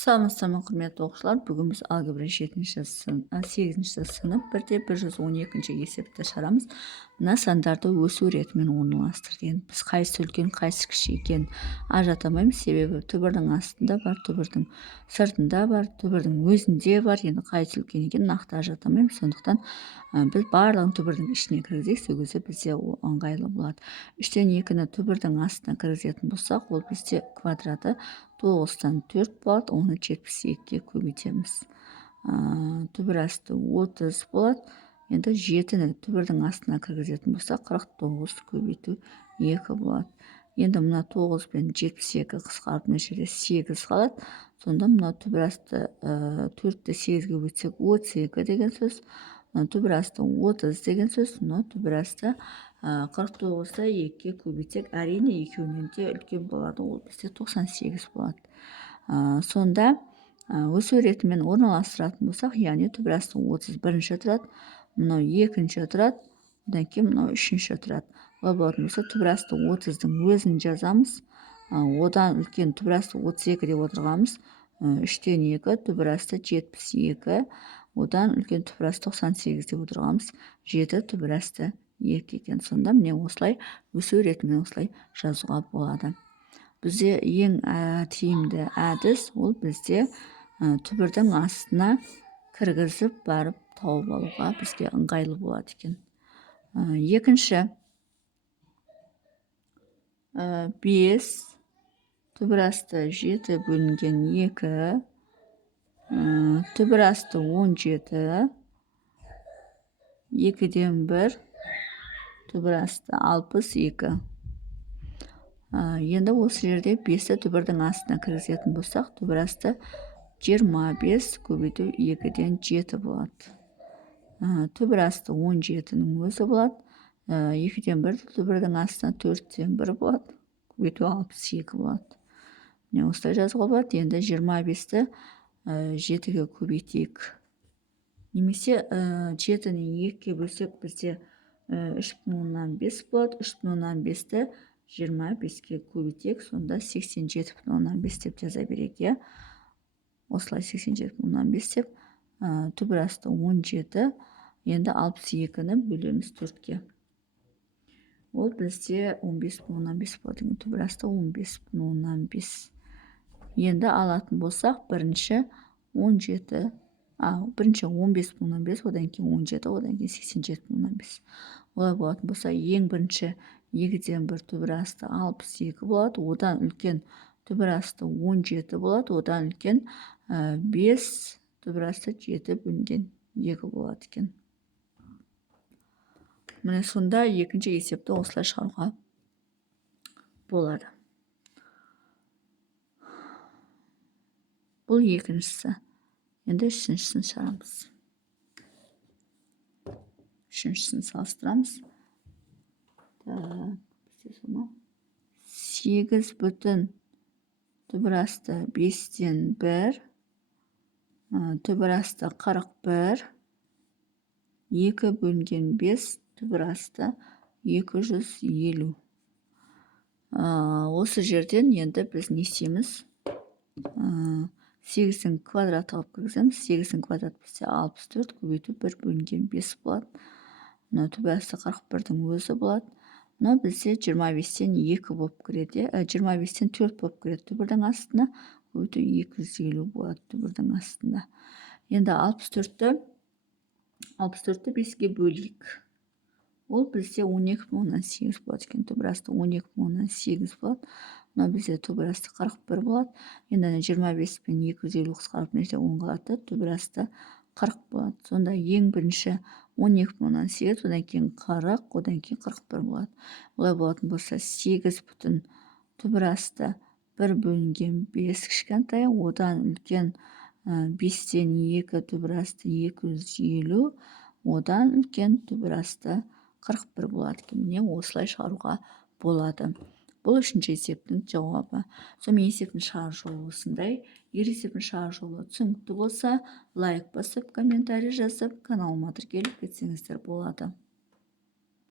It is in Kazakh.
Саламатсыздар құрметті оқушылар. Бүгін біз алгебра 8-ші сынып 1-112 есепті шығарамыз. Мына сандарды өсу ретімен орналастыр деген. Біз қайсысы үлкен, қайсысы кіші екенін ажырата алмаймыз, себебі түбірдің астында бар, түбірдің сыртында бар, түбірдің өзінде бар. Енді қайсысы үлкен екенін нақты ажырата алмаймыз. Сондықтан біз барлығын түбірдің ішіне кіргізейік, сол кезде бізде ыңғайлы болады. 3-2-ні түбірдің астына кіргізетін болсақ, ол бізде квадраты 9-тан 4 болады, оны 72-ге көбейтеміз. Түбір асты 30 болады. Енді 7-ні түбірдің астына кіргізетін болсақ, 49 көбейту 2 болады. Енді мына 9 пен 72 қысқарып мына жерде 8 қалады. Сонда мына түбір асты 4-ті 8-ге бөлсек 32 деген сөз. Түбір асты 30 деген сөз. Түбір асты 49-ды 2-ге көбейтсек, әрине екеуінен де үлкен болады, ол бізде 98 болады. Сонда өсу ретімен орналастыратын болсақ, яғни түбір асты 31-ші тұрады, мынау 2-ші тұрады, одан кейін мынау 3-ші тұрады. Олай болатын болса, түбір асты 30-дың өзін жазамыз. Одан үлкен түбір асты 32 деп отырғанымыз 3-2, түбір асты 72, одан үлкен түбір асты 98 деп отырғанымыз 7, түбір асты 2 екен. Сонда міне осылай өсу ретімен осылай жазуға болады. Бізде ең тиімді әдіс ол бізде түбірдің астына кіргізіп барып тауып алуға бізге ыңғайлы болады екен. Екінші 5, түбір асты 7 бөлінген 2, түбір асты 17, 2-ден 1, түбір асты 62. Енді осы жерде 5-ті түбірдің астына кіргізетін болсақ, түбір асты 25 көбейту 2-ден 7 болады. Түбір асты 17-нің өзі болады. 2-ден 1 түбірдің астына 4-ден 1 болады. Көбейту 62 болады. Міне осылай жазуға болады. Енді 25-ті 7-ге көбейтейік. Немесе 7-ні 2-ге бөлсек бізде 3,5 болады. 3,5-ті 25-ге көбейтейік. Сонда 87,5 деп жаза берейік. Осылай 87,5 деп. Түбір асты 17. Енді 62-ні бөлеміз 4-ге. Ол бізде 15,5 болады. Түбір асты 15,5. Енді алатын болсақ, бірінші 15,5, одан кейін 17, одан кейін 87,5. Олай болатын болса, ең бірінші 2-ден 1 түбір асты 62 болады. Одан үлкен түбір асты 17 болады. Одан үлкен 5 түбір асты 7 бөлінген 2 болады екен. Міне сонда екінші есепті осылай шығаруға болады. Бұл екіншісі. Енді үшіншісін шығарамыз. Үшіншісін салыстырамыз. 8 бүтін түбір асты 5-ден 1, түбір асты 41, 2 бөлінген 5, түбір асты 250. Осы жерден енді біз не істейміз? 8-дің квадраты алып кіргіземіз. 8-дің квадраты бізде 64, көбейту 1 бөлінген 5 болады. Түбір асты 41-дің өзі болады. Бізде 25-тен 2 болып кіреді. 25-тен 4 болып кіреді түбірдің астына. Көбейту 250 болады түбірдің астында. Енді 64-ті 5-ге бөлейік. Ол бізде 12,8 болады екен. Түбір асты 12,8 болады. Бізде түбір асты 41 болады. Енді 25 пен 250 қысқарып мына жерде 10 қалады. Түбір асты 40 болады. Сонда ең бірінші 12,8, одан кейін 40, одан кейін 41 болады. Олай болатын болса, 8 бүтін түбір асты 1 бөлінген 5 кішкентай, одан үлкен 5-тен 2 түбір асты 250, одан үлкен түбір асты 41 болады. Міне осылай шығаруға болады. Бұл үшінші есептің жауабы. Сонымен есептің шығару жолы осындай. Егер есептің шығару жолы түсінікті болса, лайк басып, комментарий жазып, каналыма тіркеліп кетсеңіздер болады.